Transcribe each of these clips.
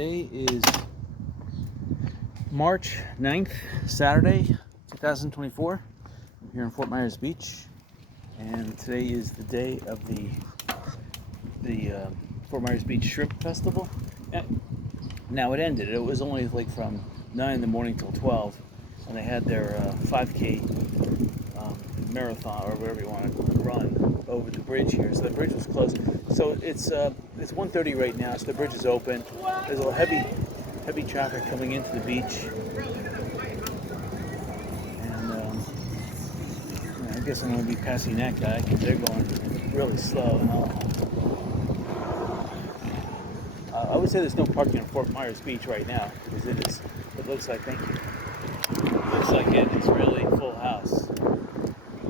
Today is March 9th, Saturday, 2024. I'm here in Fort Myers Beach, and today is the day of the Fort Myers Beach Shrimp Festival. Now it ended. It was only like from 9 in the morning till 12, and they had their 5K marathon, or whatever you want to run, over the bridge here. So the bridge was closed. So it's 1:30 right now, so the bridge is open. There's a little heavy traffic coming into the beach, and I guess I'm going to be passing that guy because they're going really slow. And I would say there's no parking in Fort Myers Beach right now because it looks like, thank you. It looks like it's really full house.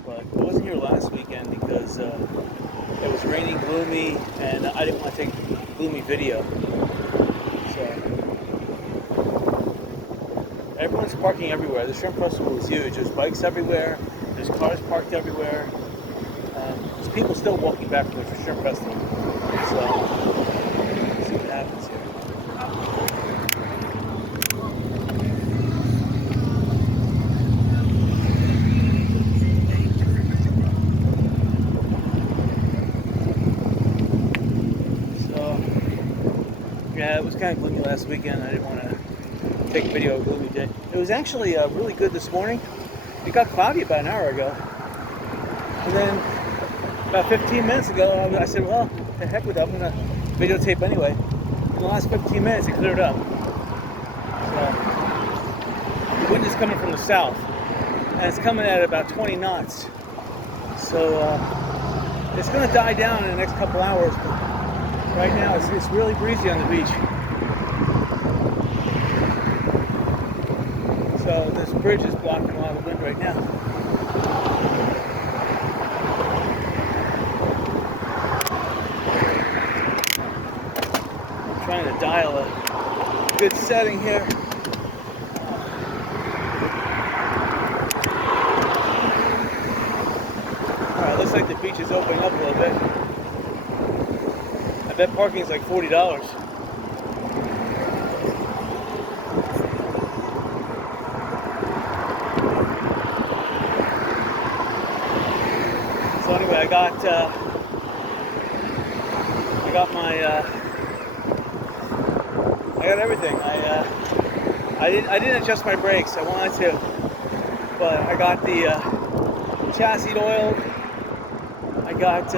But I wasn't here last weekend because it was raining, gloomy, and I didn't want to take gloomy video. So everyone's parking everywhere. The Shrimp Festival was huge. There's bikes everywhere. There's cars parked everywhere. There's people still walking back from the Shrimp Festival. So let's see what happens here. Yeah, it was kind of gloomy last weekend. I didn't want to take a video of a gloomy day. It was actually really good this morning. It got cloudy about an hour ago. And then about 15 minutes ago, I said, well, the heck with it. I'm going to videotape anyway. In the last 15 minutes, it cleared up. So, the wind is coming from the south. And it's coming at about 20 knots. So it's going to die down in the next couple hours. But right now, it's really breezy on the beach. So this bridge is blocking a lot of wind right now. I'm trying to dial a good setting here. Alright, looks like the beach is opening up a little bit. I bet parking is like $40. So anyway, I got everything. I didn't adjust my brakes. I wanted to, but I got the chassis oiled. I got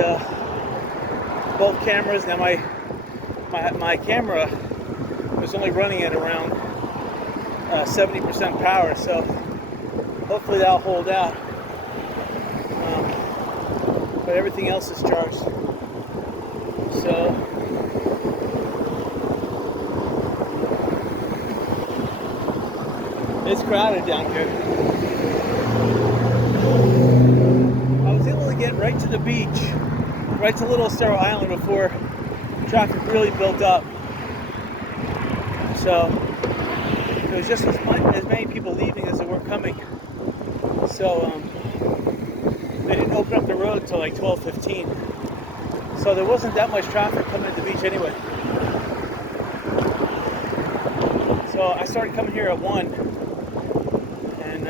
both cameras. Now my camera was only running at around 70% power, so hopefully that'll hold out. But everything else is charged. So it's crowded down here. I was able to get right to the beach, right to Little Estero Island before traffic really built up. So there was just as many people leaving as there were coming. So they didn't open up the road until like 12:15. So there wasn't that much traffic coming to the beach anyway. So I started coming here at 1, and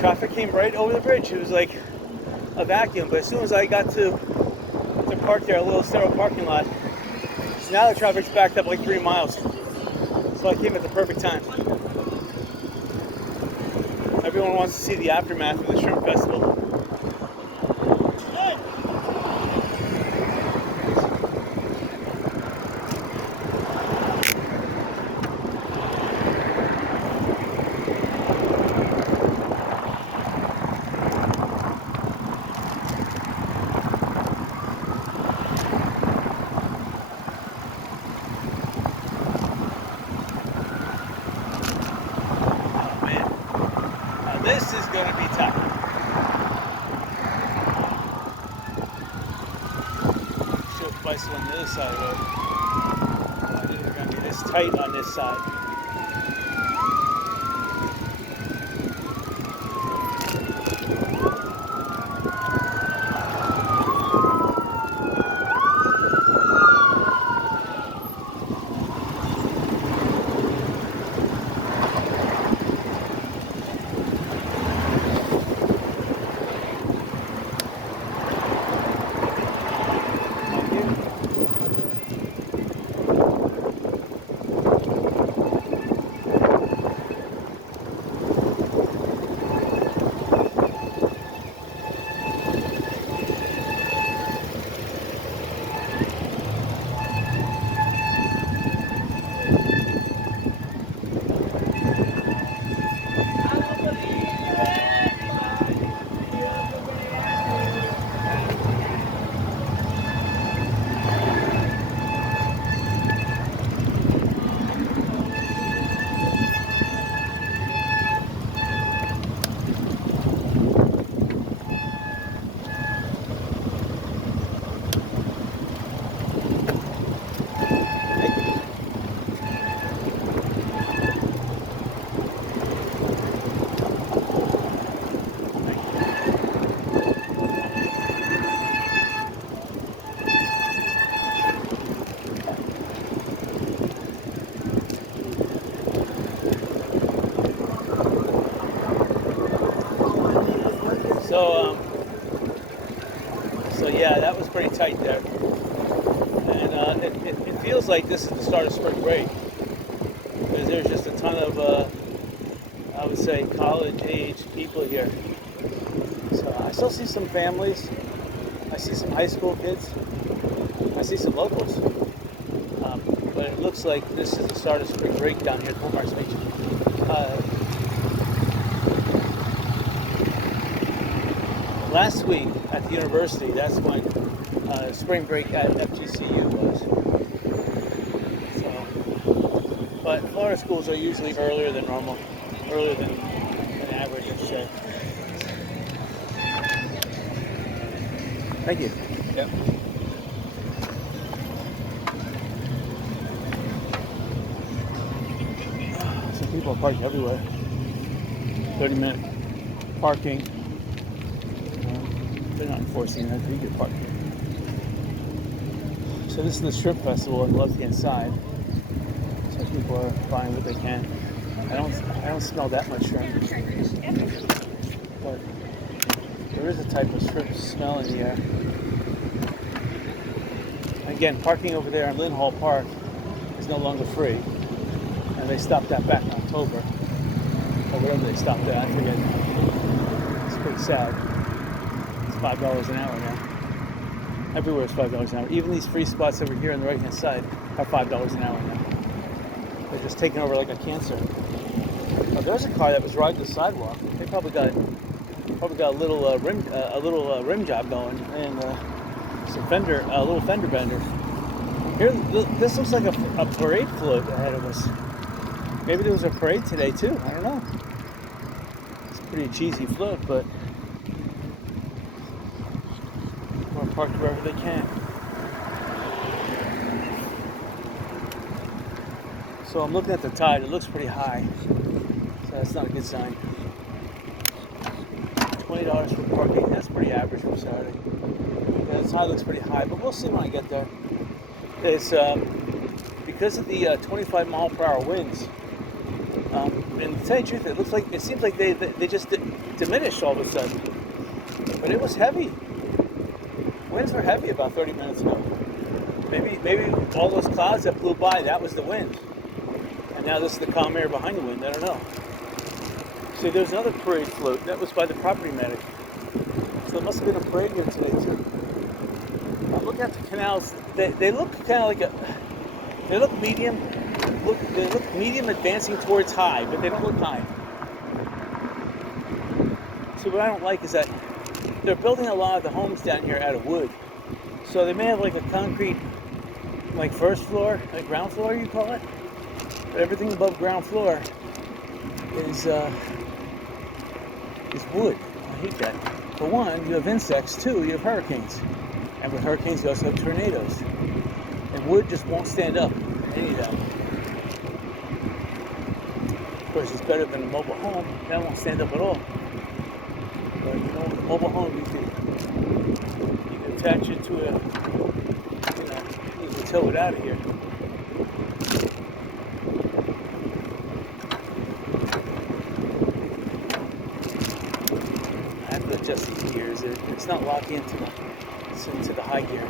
traffic came right over the bridge. It was like a vacuum. But as soon as I got to park there, a Little Estero parking lot, so now the traffic's backed up like 3 miles. So I came at the perfect time. Everyone wants to see the aftermath of the Shrimp Festival. This is going to be tough. Should bicycle on the other side of the road. I think we're going to be this tight on this side. this is the start of spring break, because there's just a ton of, I would say, college-age people here. So I still see some families. I see some high school kids. I see some locals. But it looks like this is the start of spring break down here at Comar's Beach. Last week at the university, that's when spring break at FGCU was. So, but Florida schools are usually earlier than normal, earlier than average, I should say. Thank you. Yep. Some people are parking everywhere. 30-minute parking. They're not enforcing that. You can park. So this is the shrimp festival on the left-hand side. So people are buying what they can. I don't smell that much shrimp, but there is a type of shrimp smell in the air. Again, parking over there on Lynn Hall Park is no longer free, and they stopped that back in October, or whatever they stopped at. I forget. It's pretty sad. It's $5 an hour now. Everywhere is $5 an hour. Even these free spots over here on the right-hand side are $5 an hour now. They're just taking over like a cancer. Oh, there's a car that was riding the sidewalk. They probably got a little rim job going, and a little fender bender. Here, this looks like a parade float ahead of us. Maybe there was a parade today too. I don't know. It's a pretty cheesy float, but people are parked wherever they can. So I'm looking at the tide. It looks pretty high. So that's not a good sign. $20 for parking. That's pretty average for Saturday. Yeah, the tide looks pretty high, but we'll see when I get there. It's because of the 25 mile per hour winds. And to tell you the truth, it seems like they just diminished all of a sudden. But it was heavy. Winds were heavy about 30 minutes ago. Maybe all those clouds that blew by, that was the wind. And now this is the calm air behind the wind. I don't know. See, there's another parade float. That was by the property medic. So there must have been a parade here today too. I'm looking at the canals. They look kind of like they look medium. They look medium advancing towards high, but they don't look high. So what I don't like is that they're building a lot of the homes down here out of wood. So they may have like a concrete, like first floor, like ground floor you call it. But everything above ground floor is wood. I hate that. For one, you have insects. Two, you have hurricanes. And with hurricanes, you also have tornadoes. And wood just won't stand up. Any of that. Of course, it's better than a mobile home. That won't stand up at all. But you know, with a mobile home, you can attach it to you can tow it out of here. I have to adjust the gears. It's not locking into the high gear.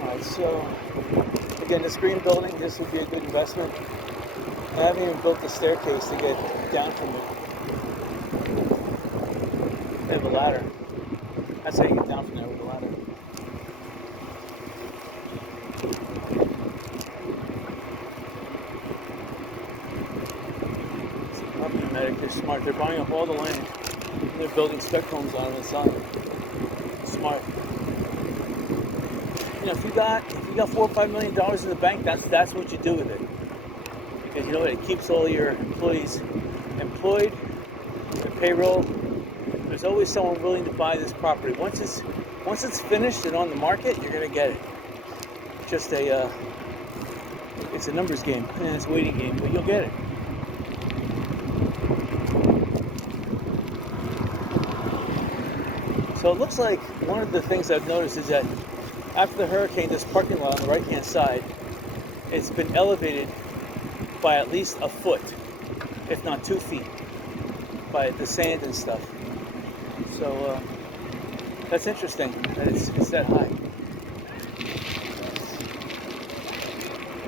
Alright, so again, this green building, this would be a good investment. I haven't even built the staircase to get down from it. They have a ladder. That's how you get down from there, with a ladder. Property medic, they're smart. They're buying up all the land. They're building spec homes on it and selling it. Smart. You know, if you got $4 or $5 million in the bank, that's what you do with it. Because you know what? It keeps all your employees employed, the payroll. There's always someone willing to buy this property. Once it's finished and on the market, you're gonna get it. Just it's a numbers game and it's a waiting game, but you'll get it. So it looks like one of the things I've noticed is that after the hurricane, this parking lot on the right-hand side, it's been elevated by at least a foot, if not 2 feet, by the sand and stuff. So That's interesting that it's that high.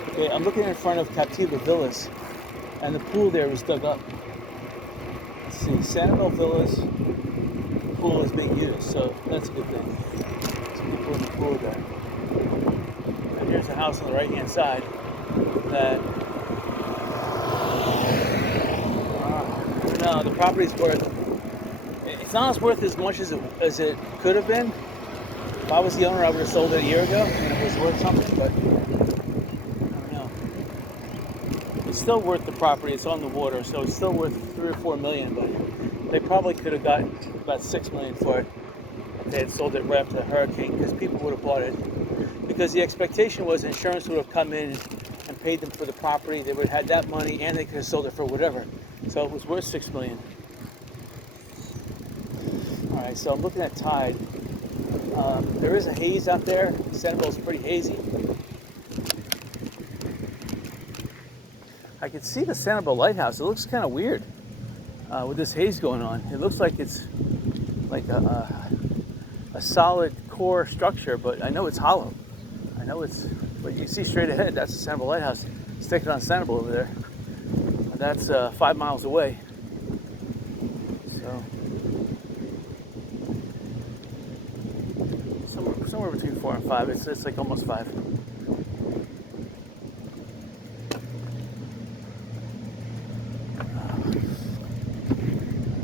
Okay, I'm looking in front of Captiva Villas, and the pool there was dug up. Let's see, Sanibel Villas pool is being used, so that's a good thing. Some people in the pool there. And here's a house on the right-hand side that, I don't know, the property's worth, it's not worth as much as it could have been. If I was the owner, I would have sold it a year ago when it was worth something, but I don't know. It's still worth the property. It's on the water, so it's still worth 3 or 4 million, but they probably could have got about 6 million for it if they had sold it right after the hurricane, because people would have bought it. Because the expectation was insurance would have come in and paid them for the property. They would have had that money, and they could have sold it for whatever. So it was worth 6 million. All right, so I'm looking at tide. There is a haze out there. Sanibel's pretty hazy. I can see the Sanibel Lighthouse. It looks kind of weird with this haze going on. It looks like it's like a solid core structure, but I know it's hollow. I know it's, but you can see straight ahead, that's the Sanibel Lighthouse. Sticking on Sanibel over there. And that's 5 miles away. So somewhere between 4 and 5. It's like almost 5.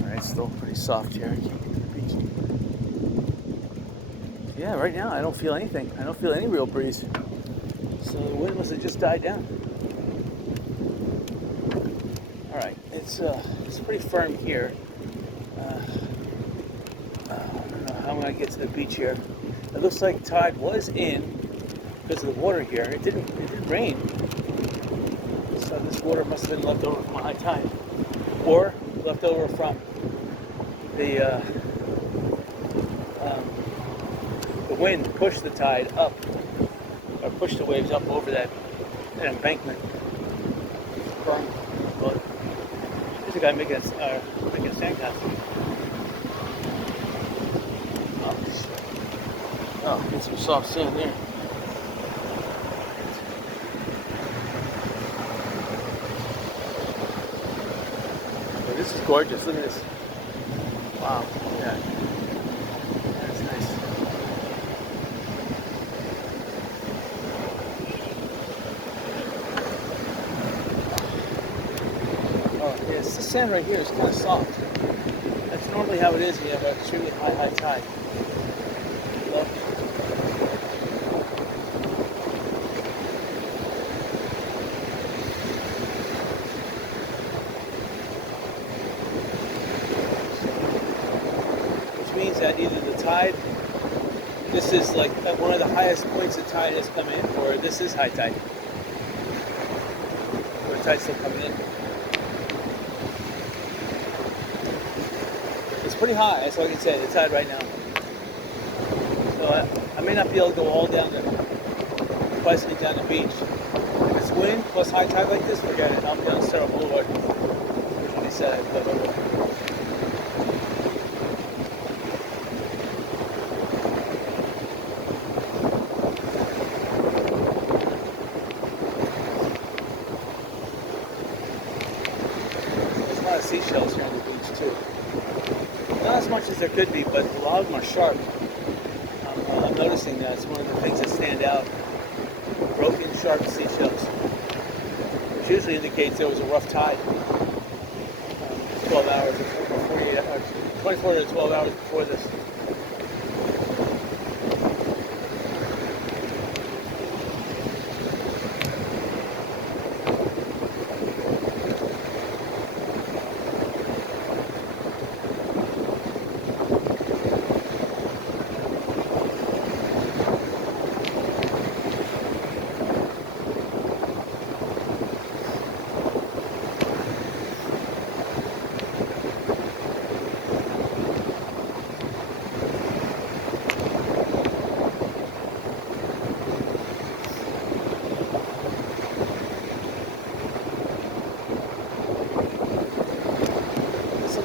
All right, still pretty soft here. I can't get to the beach. Yeah, right now I don't feel anything. I don't feel any real breeze. So the wind must have just died down. All right, it's pretty firm here. I don't know how I'm gonna get to the beach here. It looks like tide was in because of the water here. It didn't rain, so this water must have been left over from a high tide, or left over from the wind pushed the tide up, or pushed the waves up over that embankment. But there's a guy making a sandcastle. Oh, get some soft sand there. Oh, this is gorgeous. Look at this. Wow. Yeah. That's nice. Oh, yes. This sand right here is kind of soft. That's normally how it is when you have an extremely high tide. Look. Means that either the tide, this is like one of the highest points the tide has come in, or this is high tide, or the tide's still coming in. It's pretty high, that's all I can say, the tide right now. So I may not be able to go all down bicycling down the beach. If it's wind plus high tide like this, forget it. I'll be on Cerro Boulevard. Which one he said I'd go over. Seashells here on the beach too. Not as much as there could be, but a lot of them are sharp. I'm noticing that it's one of the things that stand out. Broken, sharp seashells, which usually indicates there was a rough tide. 12 hours, or 48 hours, 24 to 12 hours before this.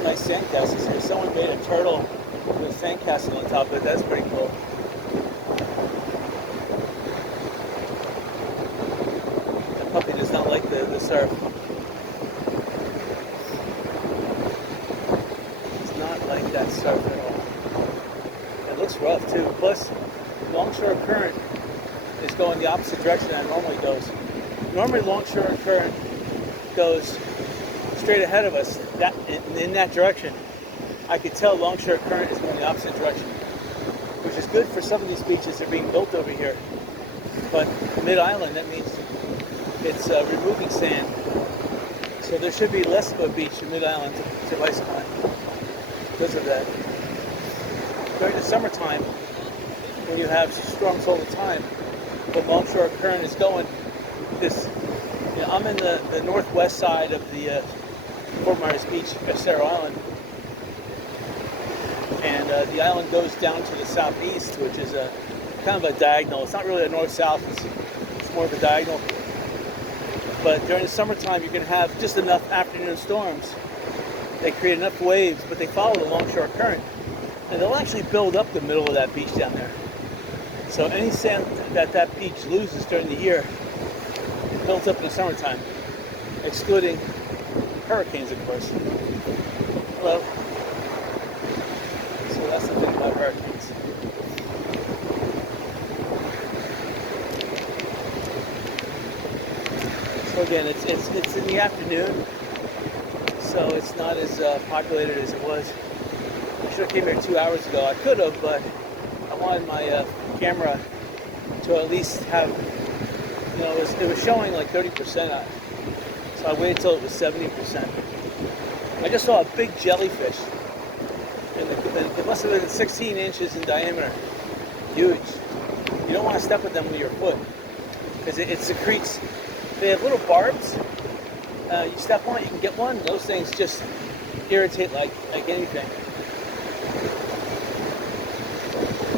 Nice sandcastles here. Someone made a turtle with sandcastle on top of it. That's pretty cool. The puppy does not like the surf. Does not like that surf at all. It looks rough too. Plus, longshore current is going the opposite direction than it normally goes. Normally, longshore current goes straight ahead of us. That in that direction. I could tell longshore current is going the opposite direction, which is good for some of these beaches that are being built over here. But mid-island, that means it's removing sand. So there should be less of a beach in mid-island to bicycle on because of that. During the summertime, when you have storms all the time, the longshore current is going this. You know, I'm in the northwest side of the Fort Myers Beach, Estero Island. And the island goes down to the southeast, which is a kind of a diagonal. It's not really a north-south, it's more of a diagonal. But during the summertime, you're going to have just enough afternoon storms. They create enough waves, but they follow the longshore current. And they'll actually build up the middle of that beach down there. So any sand that beach loses during the year, it builds up in the summertime, excluding hurricanes, of course. Hello. So that's the thing about hurricanes. So again, it's in the afternoon, so it's not as populated as it was. I should have came here 2 hours ago. I could have, but I wanted my camera to at least have, you know, it was showing like 30% out. So I waited until it was 70%. I just saw a big jellyfish. And it must have been 16 inches in diameter. Huge. You don't want to step with them with your foot because it secretes. They have little barbs. You step on it, you can get one. Those things just irritate like anything.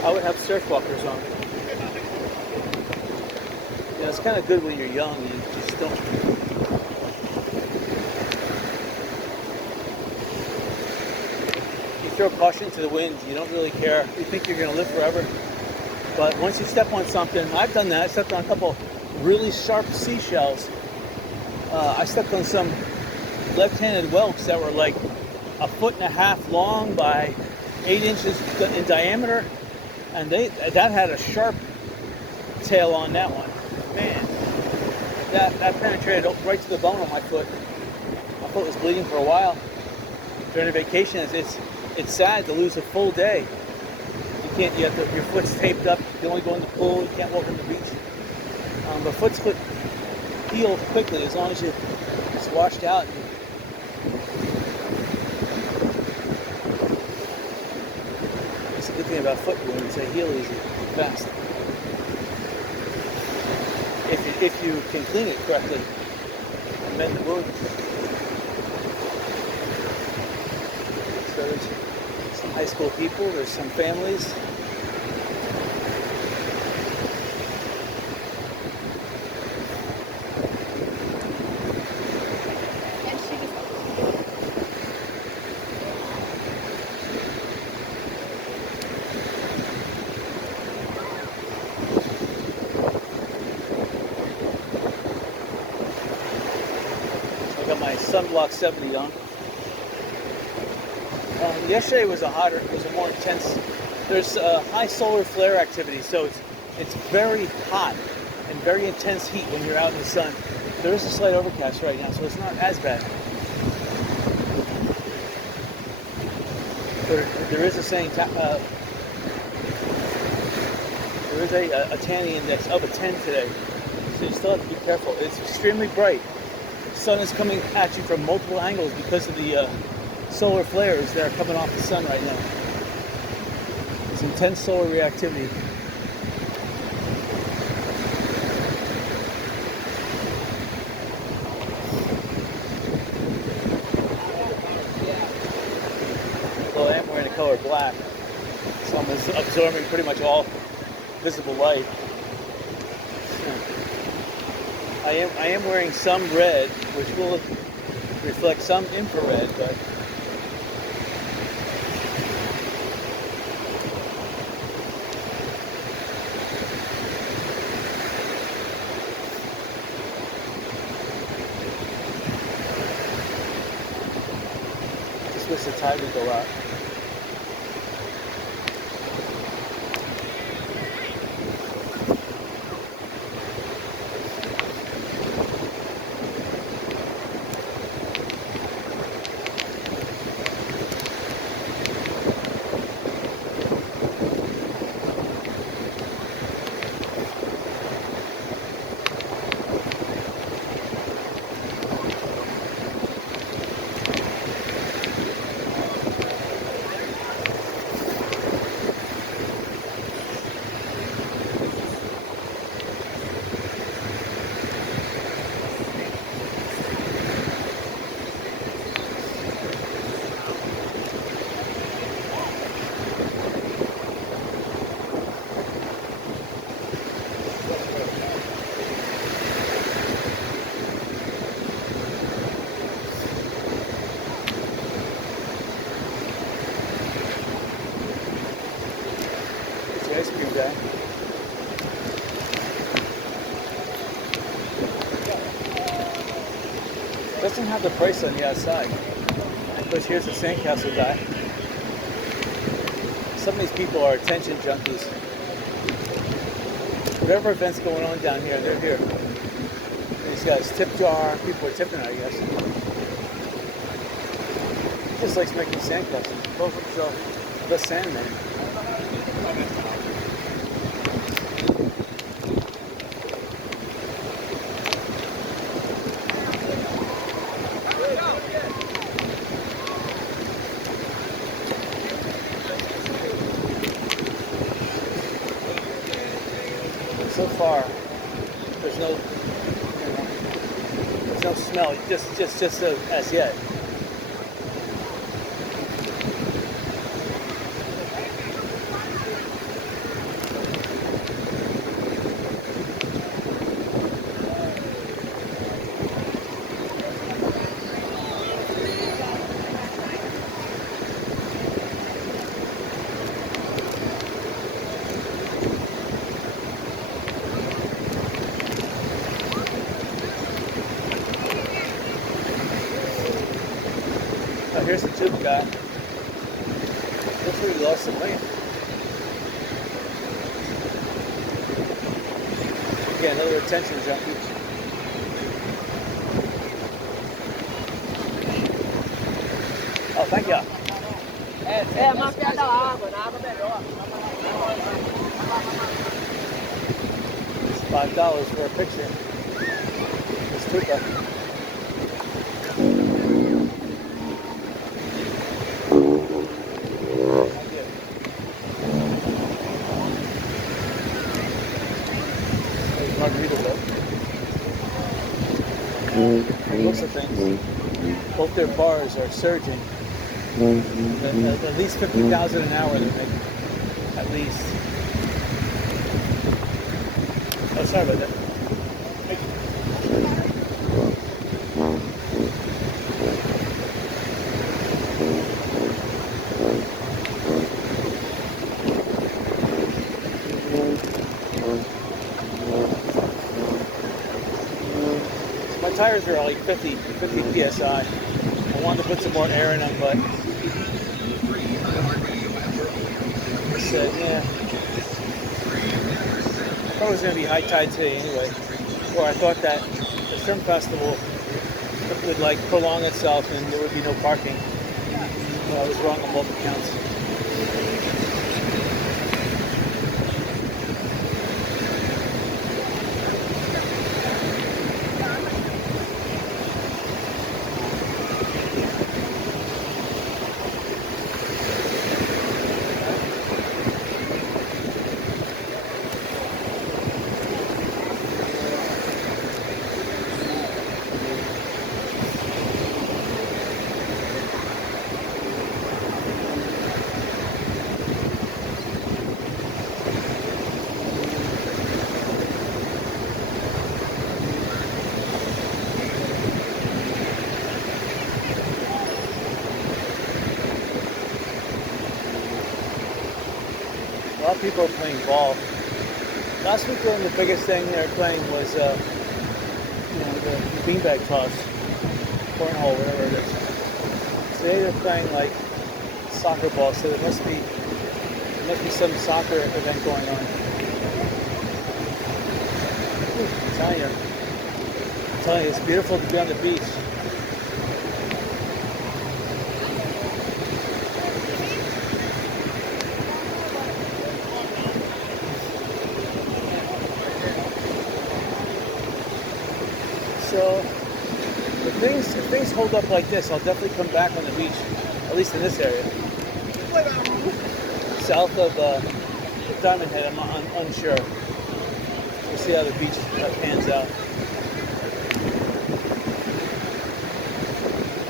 I would have surf walkers on. You know, it's kind of good when you're young. You just don't. You throw caution to the wind. You don't really care. You think you're going to live forever. But once you step on something, I've done that. I stepped on a couple really sharp seashells. I stepped on some left-handed whelks that were like 1.5 feet long by 8 inches in diameter. And that had a sharp tail on that one. Man, that penetrated right to the bone on my foot. My foot was bleeding for a while. During a vacation, it's sad to lose a full day. You can't. Your foot's taped up. You can only go in the pool. You can't walk on the beach. But foot's heal quickly as long as it's washed out. That's the good thing about foot wounds. They heal easy, fast. If you can clean it correctly and mend the wound. So there's some high school people, there's some families. I got my sunblock 70 on. Yesterday was a more intense. There's high solar flare activity, so it's very hot and very intense heat when you're out in the sun. There is a slight overcast right now, so it's not as bad. There is a saying. There is a tanning index of a 10 today, so you still have to be careful. It's extremely bright. The sun is coming at you from multiple angles because of the solar flares that are coming off the sun right now. It's intense solar reactivity. Although I am wearing the color black, so I'm absorbing pretty much all visible light. I am wearing some red, which will reflect some infrared, but wish the tide would go out. Ice cream guy. Doesn't have the price on the outside. But here's the sandcastle guy. Some of these people are attention junkies. Whatever event's going on down here, they're here. These guys, tip jar, people are tipping, I guess. He just likes making sandcastles. Calls himself the Sandman. So far, there's no, there's no smell. Just as yet. Oh, here's the tube guy. Looks like he lost some weight. Again, another attention junkie. Oh, thank you. It's $5 for a picture. It's Tuca. Margarita though. Looks of things. Both their bars are surging. At least 50,000 an hour they're making. At least. Oh, sorry about that. My tires are like 50 psi. I wanted to put some more air in them, but I said, yeah. I thought it was going to be high tide today anyway. Or I thought that the film festival would like prolong itself and there would be no parking. Well, I was wrong on both accounts. A lot of people are playing ball. Last weekend, the biggest thing they were playing was, the beanbag toss, cornhole, whatever it is. Today they're playing like soccer ball, so there must be some soccer event going on. Ooh, I'm telling you, it's beautiful to be on the beach. So if things hold up like this, I'll definitely come back on the beach, at least in this area. South of Diamond Head, I'm unsure. We'll see how the beach pans out.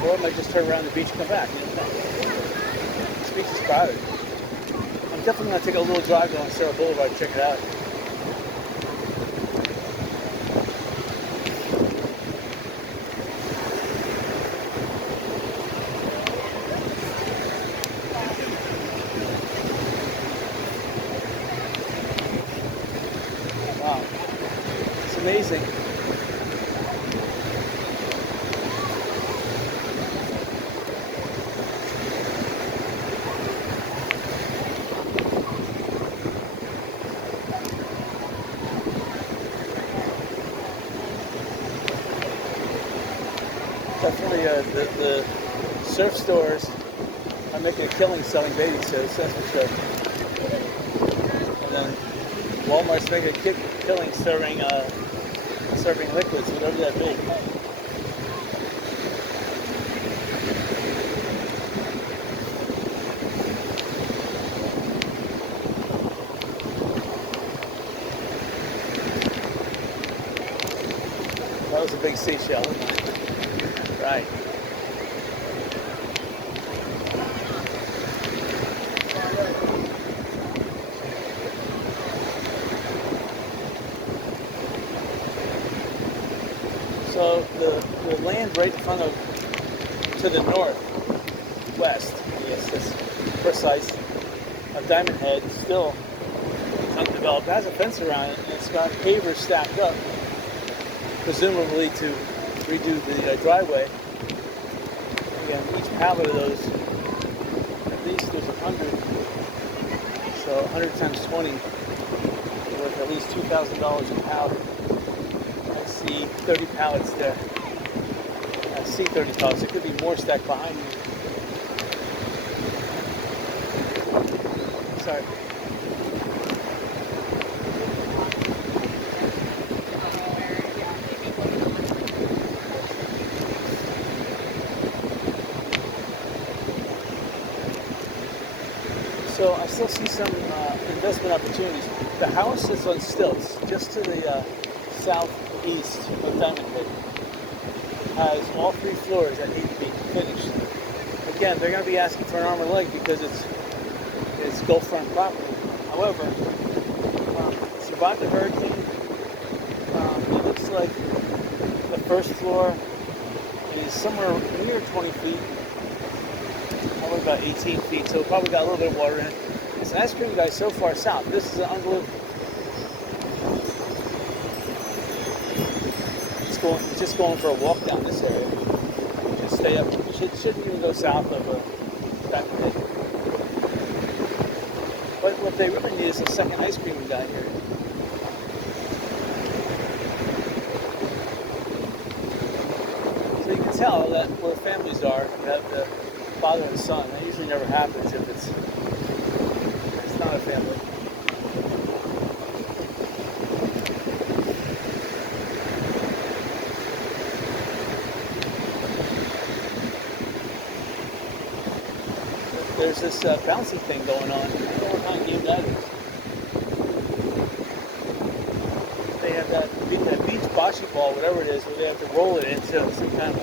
Or I might just turn around the beach and come back. This beach is crowded. I'm definitely going to take a little drive down Sarah Boulevard to check it out. Wow, it's amazing. Definitely the surf stores are making a killing selling bathing suits, that's for sure. And then Walmart's making a killing serving liquids, whatever that be. That was a big seashell, wasn't it? Right. So the land right in front of, to the northwest, yes, that's precise, of Diamond Head, is still undeveloped. It has a fence around it, and it's got pavers stacked up, presumably to redo the driveway. Again, each pallet of those, at least there's 100. So 100 times 20, worth at least $2,000 a pallet. I see 30 pallets there. I see 30 pallets. There could be more stacked behind me. Sorry. So I still see some investment opportunities. The house is on stilts, just to the southeast of Diamond Head. Has all 3 floors that need to be finished. Again, they're going to be asking for an arm and leg because it's Gulfront property. However, it survived the hurricane. It looks like the first floor is somewhere near 20 feet. Probably about 18 feet, so it probably got a little bit of water in it. It's an ice cream guy so far south. This is unbelievable. It's just going for a walk down this area. Just stay up. Shouldn't even go south of Diamond Head. But what they really need is a second ice cream guy here. So you can tell that where families are, you have the father and son. That usually never happens if it's not a family. There's this bouncy thing going on. I don't know what kind of game that is. They have that beach bocce ball, whatever it is, where they have to roll it into some kind of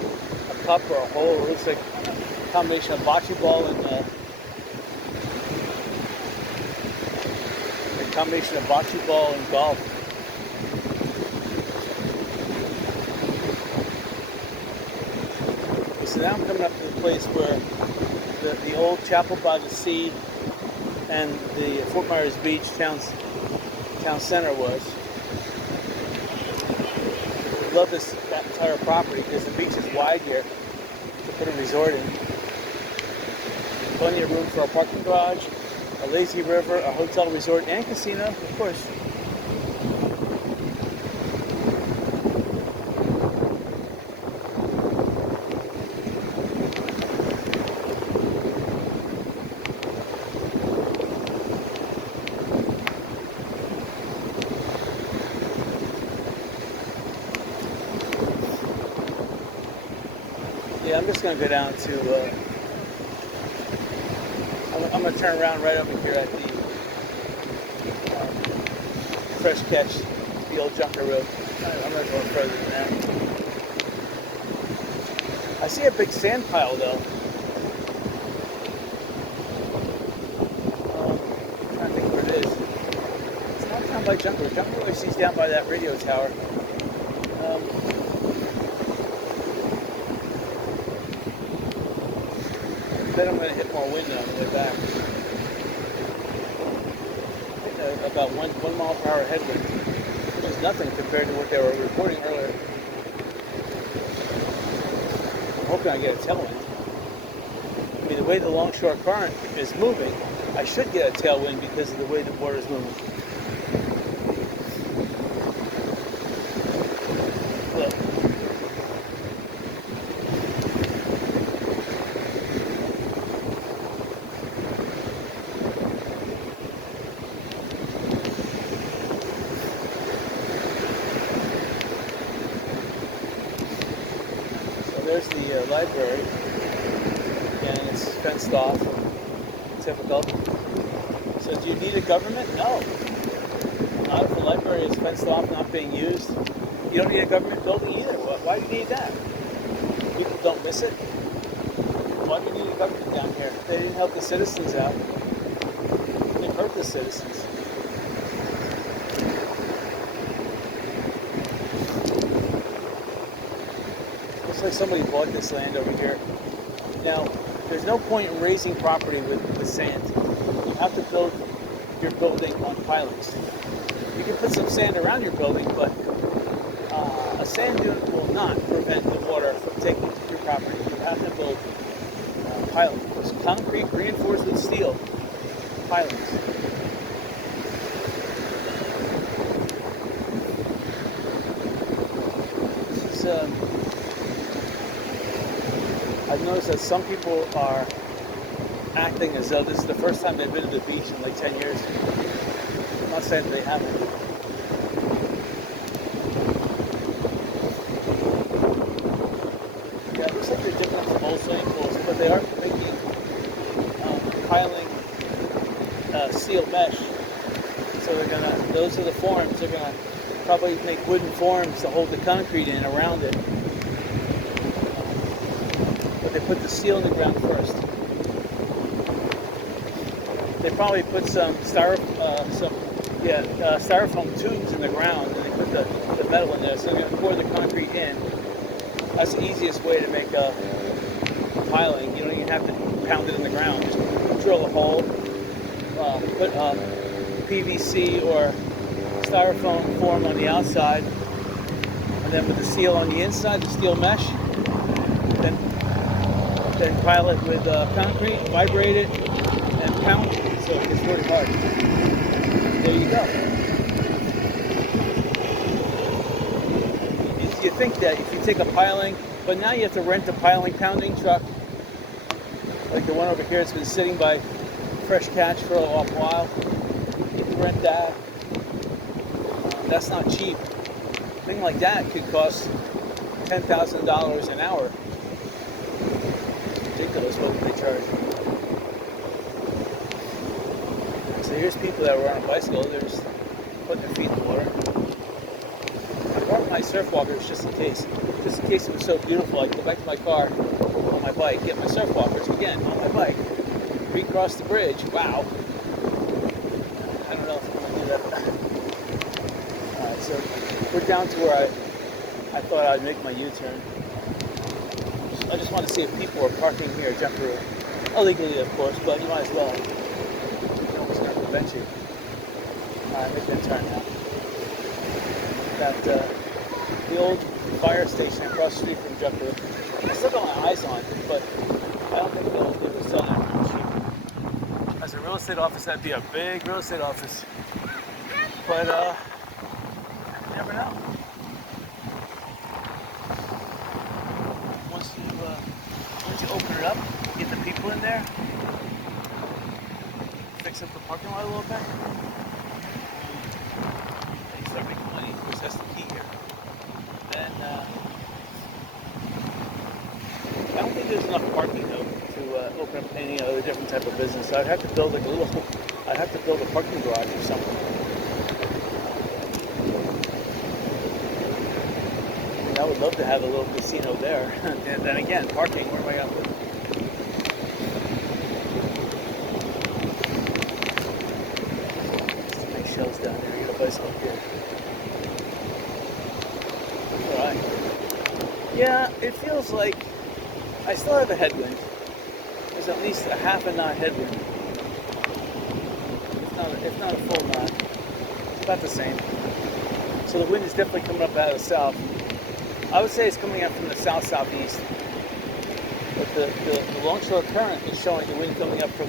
a cup or a hole. It looks like a combination of bocce ball and golf. Okay, so now I'm coming up to the place where the old Chapel by the Sea and the Fort Myers Beach town center was. I love that entire property because the beach is wide here to put a resort in. plenty of room for a parking garage, a lazy river, a hotel resort, and casino, of course. Yeah, I'm just going to go down to, I'm going to turn around right over here at the Fresh Catch, the old Junker Road. I'm not going further than that. I see a big sand pile though. I'm trying to think where it is. It's not down by Junker. Junker always sees down by that radio tower. Then I'm going to hit more wind on the way back. About one mile per hour headwind, which is nothing compared to what they were reporting earlier. I'm hoping I get a tailwind. I mean, the way the longshore current is moving, I should get a tailwind because of the way the water is moving. Look. There's the library, and it's fenced off, typical. So do you need a government? No. Not if the library is fenced off, not being used. You don't need a government building either. Why do you need that? People don't miss it. Why do you need a government down here? They didn't help the citizens out. They hurt the citizens. Looks like somebody bought this land over here. Now, there's no point in raising property with sand. You have to build your building on pilings. You can put some sand around your building, but a sand dune will not prevent the water from taking your property. You have to build pilings. Concrete reinforced with steel pilings. This is I've noticed that some people are acting as though this is the first time they've been to the beach in like 10 years. I'm not saying that they haven't. Yeah, it looks like they're dipping up some old swimming pools, but they are making piling steel mesh. So those are the forms. They're gonna probably make wooden forms to hold the concrete in around it. They put the steel in the ground first. They probably put some styrofoam tubes in the ground, and they put the metal in there. So they're going to pour the concrete in. That's the easiest way to make a piling. You don't even have to pound it in the ground. Just drill a hole, put PVC or styrofoam form on the outside, and then with the steel on the inside, the steel mesh. Then pile it with concrete, vibrate it, and pound it so it gets really hard. There you go. You think that if you take a piling, but now you have to rent a piling pounding truck, like the one over here that's been sitting by Fresh Catch for a long while. You can rent that. That's not cheap. A thing like that could cost $10,000 an hour. Ridiculous what they charge. So here's people that were on a bicycle. They're just putting their feet in the water. I brought my surf walkers just in case it was so beautiful. I could go back to my car on my bike, get my surf walkers again on my bike, recross the bridge. Wow. I don't know if I'm going to do that. Alright, so we're down to where I thought I'd make my U-turn. I just want to see if people are parking here, Junker, illegally of course, but you might as well. No one's going to prevent you. Alright, making a turn now. Got the old fire station across the street from Junker. I still got my eyes on it, but I don't think they'll sell that for cheap. As a real estate office, that'd be a big real estate office. But you never know. Once you open it up, get the people in there, fix up the parking lot a little bit, and you start making money, because that's the key here. Then I don't think there's enough parking though to open up any other different type of business. So I'd have to build like I'd have to build a parking garage or something. And I would love to have a little casino there. And then again, parking, where am I going to put it? Some nice shells down there. Get a bicycle here. Alright. Yeah, it feels like I still have a headwind. There's at least a half a knot headwind. If not a full knot. It's about the same. So the wind is definitely coming up out of the south. I would say it's coming out from the south-southeast. But the longshore current is showing the wind coming up from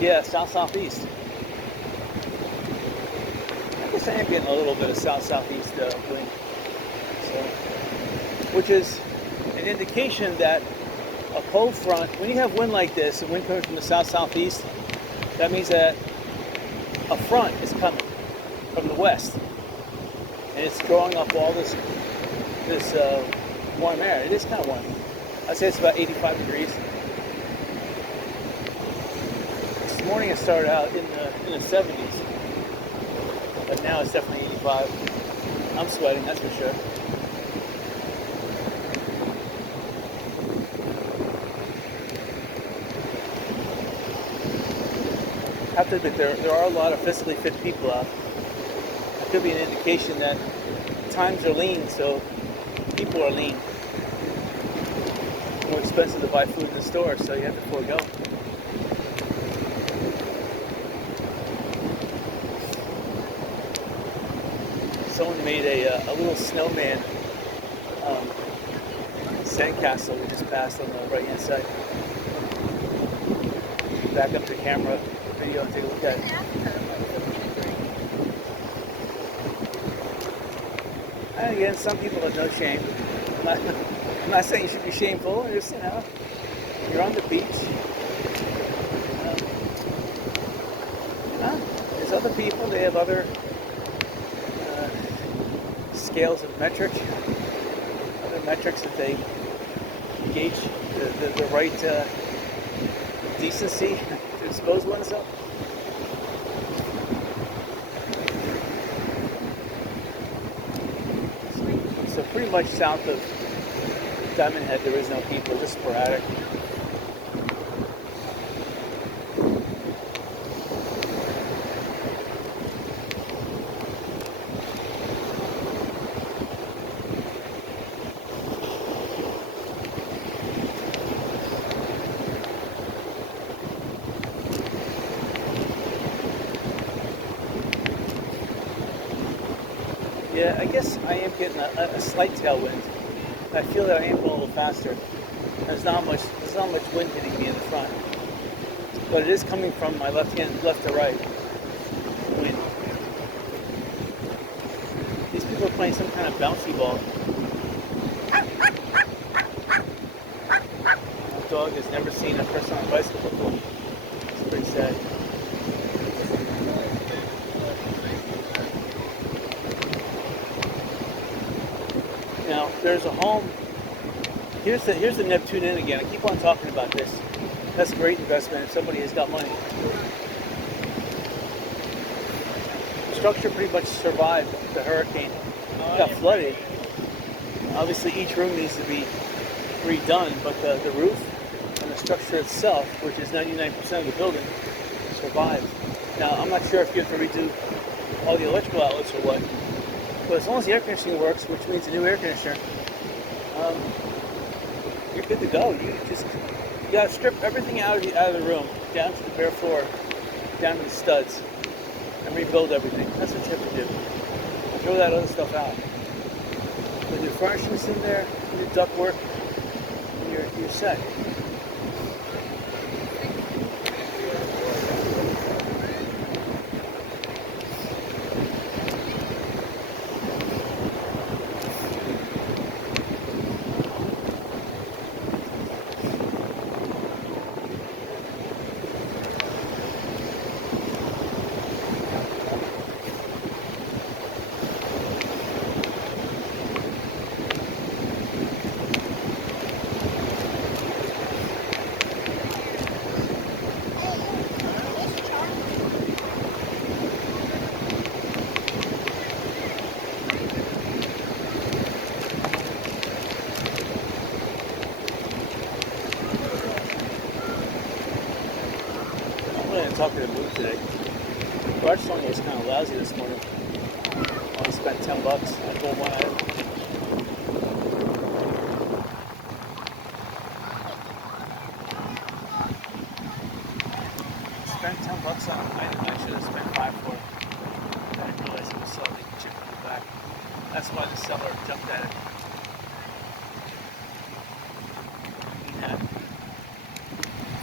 the south-southeast. I guess I am getting a little bit of south-southeast wind. So, which is an indication that a cold front, when you have wind like this, the wind coming from the south-southeast, that means that a front is coming from the west. And it's drawing up all this warm air. It is kind of warm. I'd say it's about 85 degrees. This morning it started out in the 70s, but now it's definitely 85. I'm sweating, that's for sure. I have to admit, there are a lot of physically fit people out. It could be an indication that times are lean, so people are lean. More expensive to buy food in the store, so you have to forego. Someone made a little snowman sandcastle we just passed on the right hand side. Back up the camera video and take a look at it. And again, some people have no shame. I'm not saying you should be shameful. Just, you're on the beach. There's other people. They have other scales of metric. Other metrics that they gauge the right decency to expose oneself. So pretty much south of Diamond Head, there is no people, just sporadic. Yeah, I guess I am getting a slight tailwind. I feel that I am going a little faster. There's not much wind hitting me in the front, but it is coming from my left to right wind. These people are playing some kind of bouncy ball. My dog has never seen a person on a bicycle before. It's pretty sad. Now, there's a home. Here's the Neptune Inn again. I keep on talking about this. That's a great investment if somebody has got money. The structure pretty much survived the hurricane. It got flooded. Obviously, each room needs to be redone, but the roof and the structure itself, which is 99% of the building, survived. Now, I'm not sure if you have to redo all the electrical outlets or what. But as long as the air conditioning works, which means a new air conditioner, you're good to go. You gotta strip everything out of the room, down to the bare floor, down to the studs, and rebuild everything. That's what you have to do. Throw that other stuff out. With your furnishings in there, your ductwork, you're set. lousy this morning. Only spent $10. I pulled one item. Spent $10 on an item I should have spent 5 for. I didn't realize it was slightly chipped in the back. That's why the seller jumped at it. And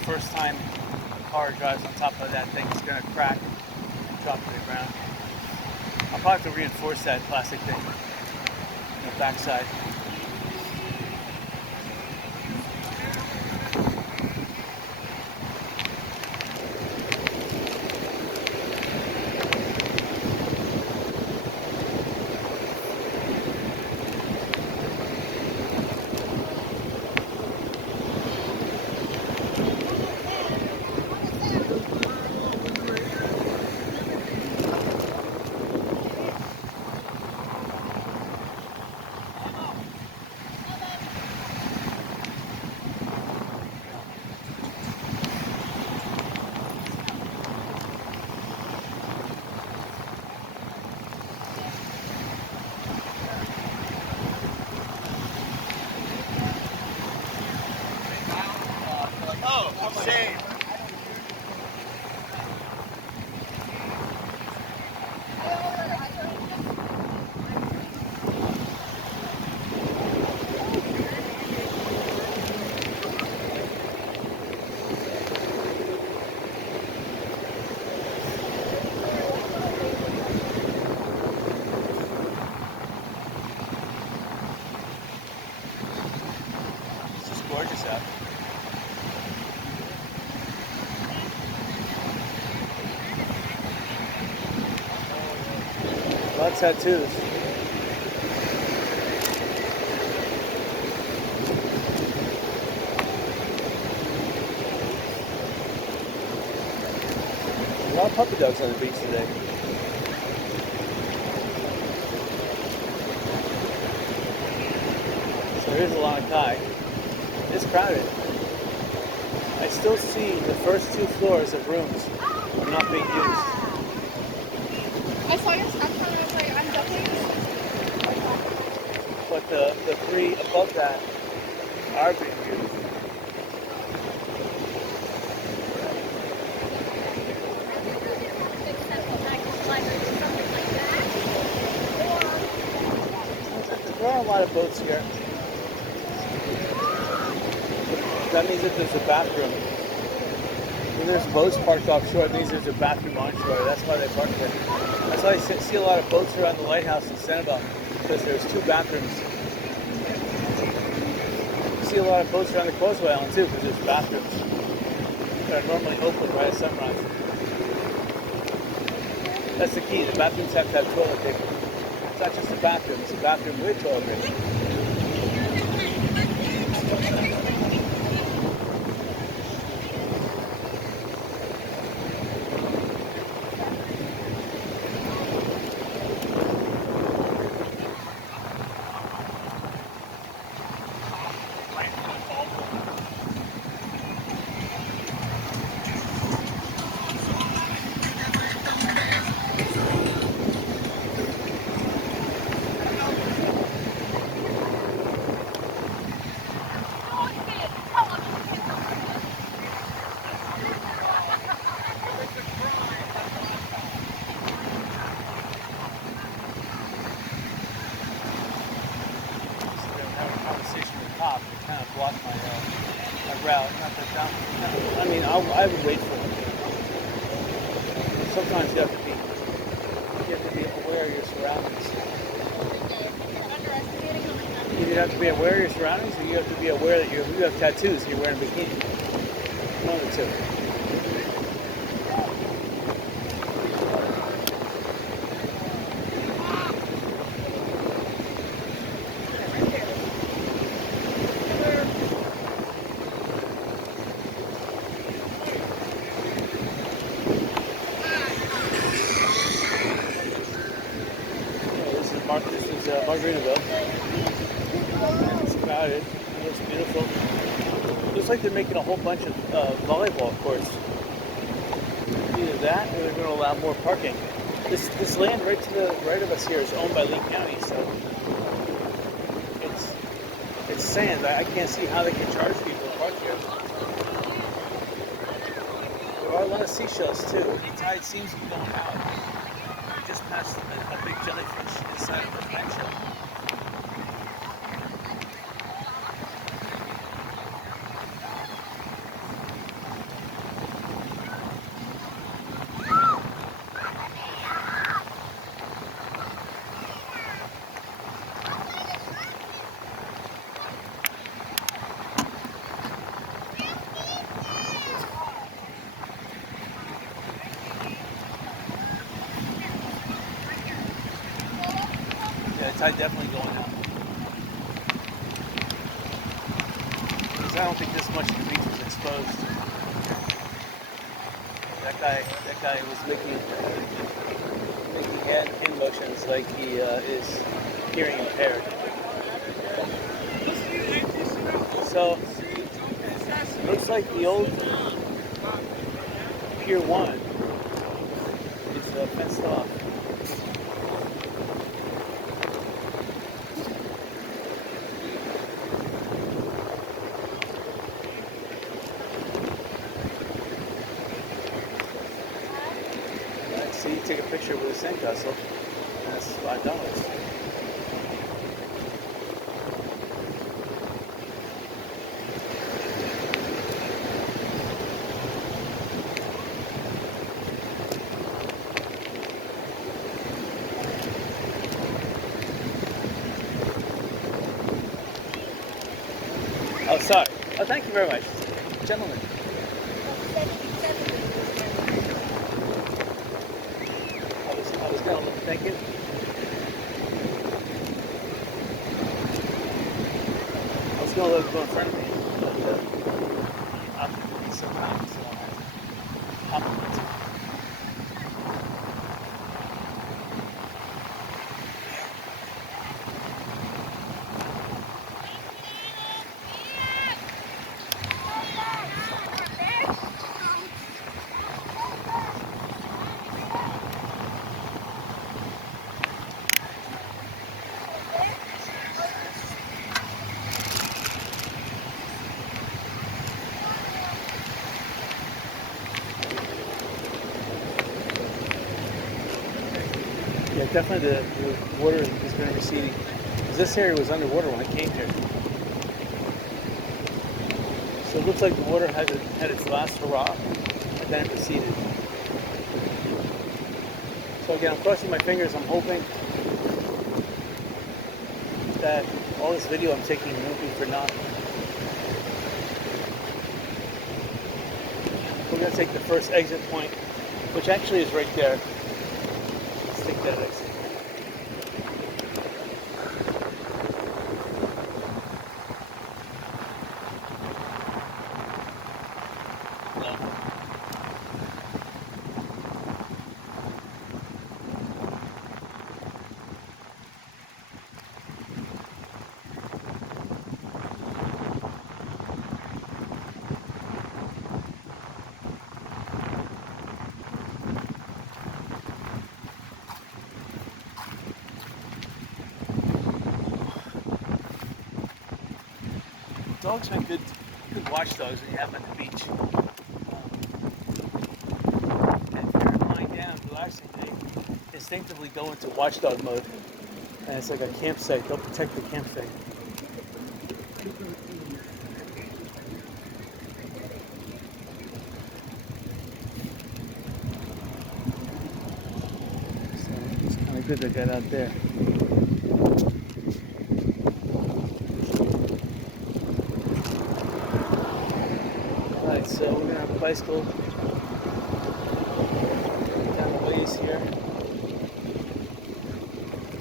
first time a car drives on top of that thing, it's gonna crack and drop to the ground. I'll probably have to reinforce that plastic thing on the backside. Shame. It's just gorgeous out. A lot of tattoos. A lot of puppy dogs on the beach today. So here's a lot of Kai. It's crowded. I still see the first 2 floors of rooms not being used. I saw your Snapchat and I was like, I'm definitely But the 3 above that are being used. There are a lot of boats here. That means that there's a bathroom. When there's boats parked offshore, it means there's a bathroom onshore. That's why they park there. That's why I see a lot of boats around the lighthouse in Sanibel, because there's 2 bathrooms. You see a lot of boats around the Causeway Island too, because there's bathrooms that are normally open right at sunrise. That's the key. The bathrooms have to have toilet paper. It's not just a bathroom, it's a bathroom with toilet paper. Top, it kind of blocked my route. Not that down. I mean, I would wait for it. Sometimes you have to be aware of your surroundings. You either have to be aware of your surroundings, or you have to be aware that you have tattoos and you're wearing a bikini. One of the 2. This is Margaritaville. It's crowded. It looks beautiful. Looks like they're making a whole bunch of volleyball courts. Either that, or they're going to allow more parking. This land right to the right of us here is owned by Lee County, so it's sand. I can't see how they can charge people to park here. There are a lot of seashells too. The tide seems to be going out. We just passed a big jellyfish inside of the flag shell. Yeah, the tide definitely going out. Because I don't think this much of the beach is exposed. That guy was making hand motions like he is hearing impaired. So looks like the old Pier 1 is fenced off. See, you take a picture with a sandcastle, and that's $5. Oh, sorry. Oh, thank you very much, gentlemen. I was gonna look. Thank you. I was gonna look go in front of me, but I'm sometimes compliment. Yeah, definitely the water has been receding. Because this area was underwater when I came here. So it looks like the water had its last hurrah, and then it receded. So again, I'm crossing my fingers. I'm hoping that all this video I'm taking won't be for naught. We're going to take the first exit point, which actually is right there. Let's take that exit. Dogs make good watchdogs when you have them at the beach. And if you're lying down relaxing, they instinctively go into watchdog mode. And it's like a campsite. They'll protect the campsite. So it's kind of good they got out there. Alright, so we're gonna have a bicycle down the ways here.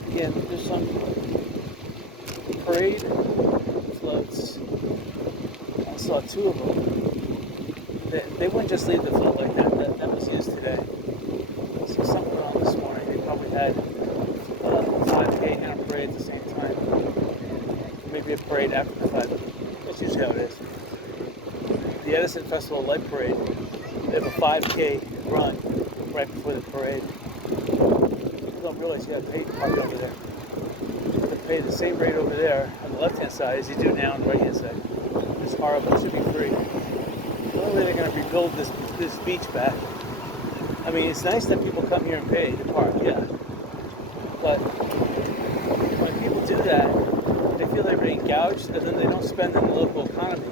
Again, there's some parade floats. I saw two of them. They wouldn't just leave the float like that. That was used today. So something went on this morning. They probably had a 5K and a parade at the same time. Maybe a parade after the 5K. That's usually how it is. The Edison Festival Light Parade, they have a 5K run right before the parade. don't realize you have to pay to park over there. You have to pay the same rate over there on the left-hand side as you do now on the right-hand side. It's horrible. It should be free. The only way they're going to rebuild this beach back. I mean, it's nice that people come here and pay to park, yeah. But when people do that, they feel they're being gouged, and then they don't spend in the local economy.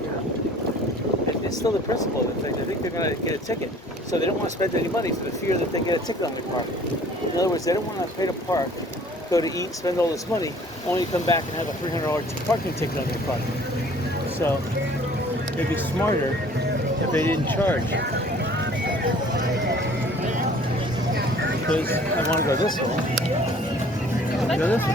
You know, it's still the principle of the thing. They think they're going to get a ticket, so they don't want to spend any money for the fear that they get a ticket on their car. In other words, they don't want to pay to park, go to eat, spend all this money, only to come back and have a $300 parking ticket on their car. So it'd be smarter if they didn't charge. Because I want to go this way. Go this way.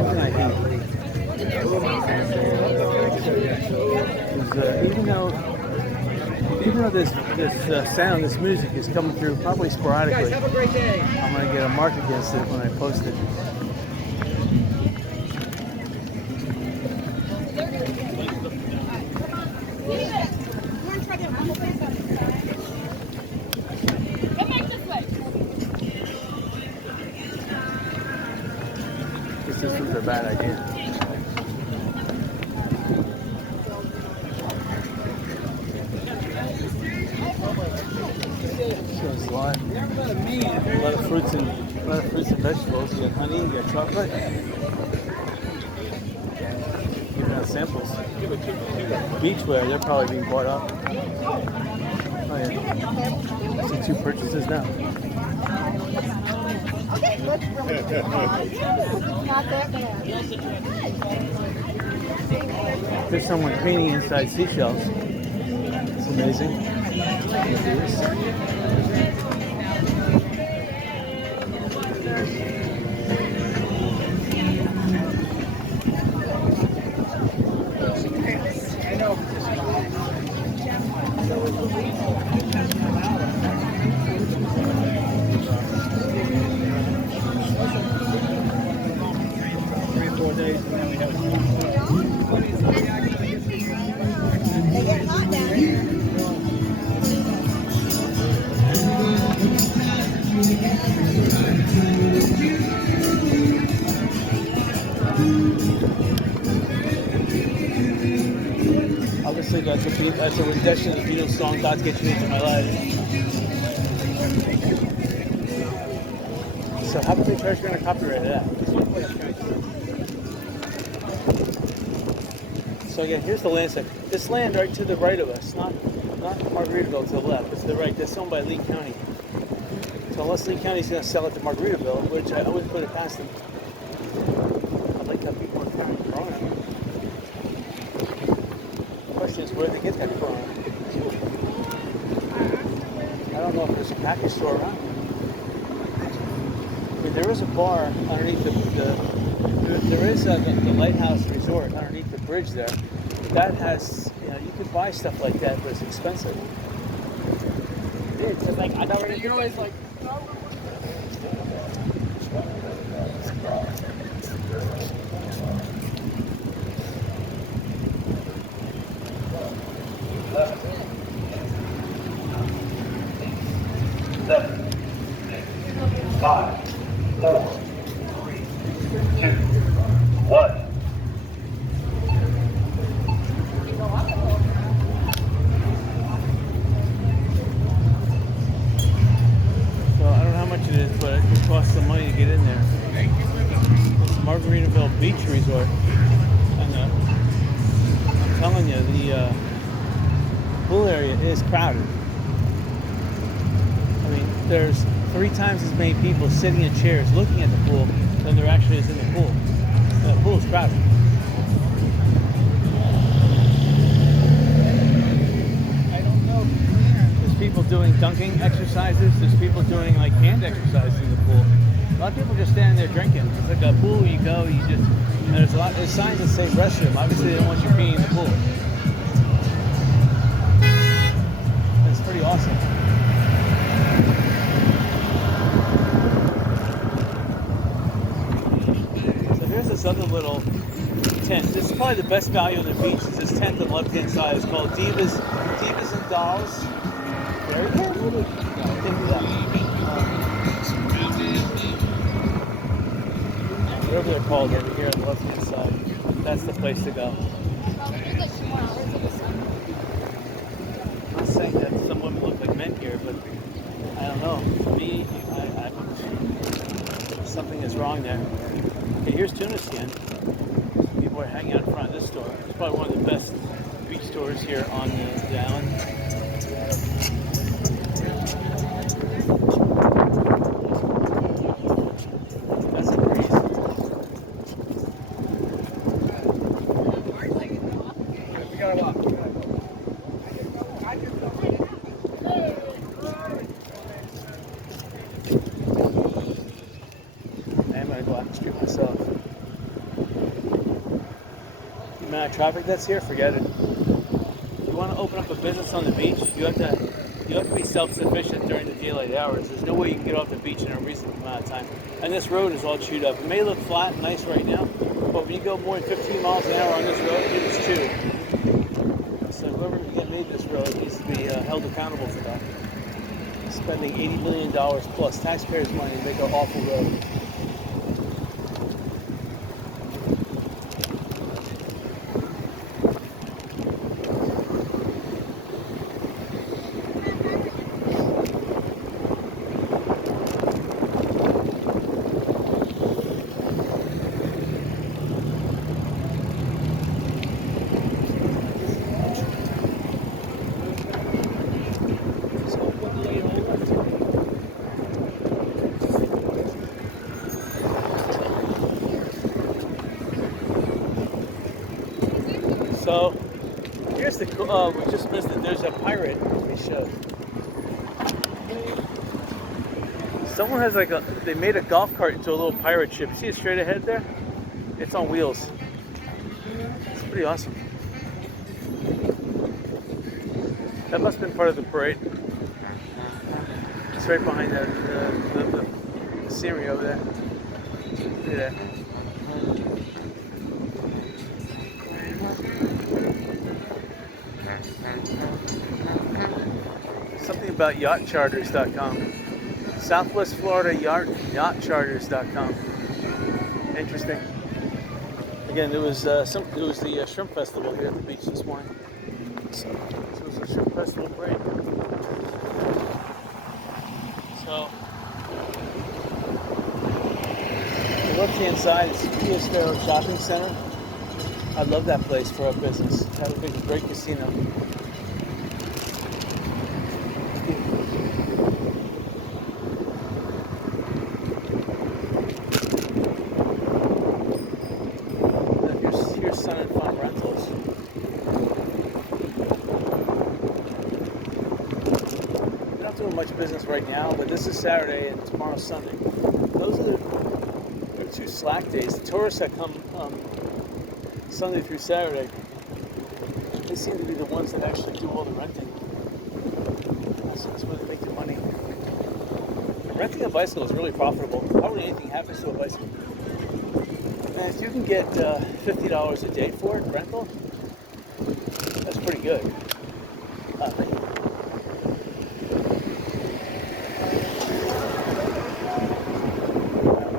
What I hate. Even though this sound, this music is coming through probably sporadically. Guys, have a great day. I'm going to get a mark against it when I post it. This was a bad idea. So it's a lot of fruits and vegetables. You got honey, you got chocolate. Giving out samples. Beachwear, they're probably being bought up. Oh yeah. See 2 purchases now. Not that bad. There's someone painting inside seashells. It's amazing. They get hot down here. Obviously, that's a rendition of the Beatles song "God Gets Me Into My Life." So, how about they try to copyright that? So again, here's the land site. This land right to the right of us, not Margaritaville to the left, it's to the right. That's owned by Lee County. So unless Lee County's going to sell it to Margaritaville, which I wouldn't put it past them. I like how people are kind of growing it. The question is, where do they get that from? I don't know if there's a package store around. I mean, there is a bar underneath there is the Lighthouse Resort underneath the bridge there. That has, you can buy stuff like that, but it's expensive. It's like, I don't really, you're always like, no. 7, 5, 4, 3, 2, 1. It is, but it costs some money to get in there. It's Margaritaville Beach Resort, and I'm telling you, the pool area is crowded. I mean, there's 3 times as many people sitting in chairs looking at the pool than there actually is in the pool. The pool is crowded. People doing dunking exercises. There's people doing like hand exercises in the pool. A lot of people just standing there drinking. It's like a pool. You go, and there's signs that say restroom. Obviously, they don't want you peeing in the pool. It's pretty awesome. So here's this other little tent. This is probably probably the best value on the beach is this tent on the left-hand side. It's called Divas and Dolls. Fairy Camp? Maybe? No, I can't do that. Whatever they're called over here on the left-hand side. That's the place to go. Well, we need like 2 more hours of the sun. I'm not saying that some women look like men here, but I don't know. For me, something is wrong there. Okay, here's tuna skin. People are hanging out in front of this store. It's probably one of the best beach stores here on the island. That's a breeze. We got a lot. I'm gonna go out the street myself. The amount of traffic that's here, forget it. If you want to open up a business on the beach, you have to be self-sufficient during the daylight hours. There's no way you can get off the beach in a reasonable amount of time. And this road is all chewed up. It may look flat and nice right now, but when you go more than 15 miles an hour on this road, it is chewed. So whoever made this road needs to be held accountable for that. Spending $80 million plus taxpayers' money to make an awful road. So here's the we just missed it. There's a pirate. Let me show. Someone has they made a golf cart into a little pirate ship. See it straight ahead there? It's on wheels. It's pretty awesome. That must have been part of the parade. It's right behind the scenery over there. Look at that. Something about yachtcharters.com. Southwest Florida yachtcharters.com. Interesting. Again, there was the shrimp festival here at the beach this morning. So it was a shrimp festival parade. So the left-hand side is Sparrow Shopping Center. I love that place for a business. That would be a great casino. Here's Sun and Fun Rentals. We're not doing much business right now, but this is Saturday and tomorrow's Sunday. Those are the 2 slack days. The tourists that come Sunday through Saturday, they seem to be the ones that actually do all the renting. So that's where they make their money. Renting a bicycle is really profitable. Hardly anything happens to a bicycle. And if you can get $50 a day for it, rental, that's pretty good. I'm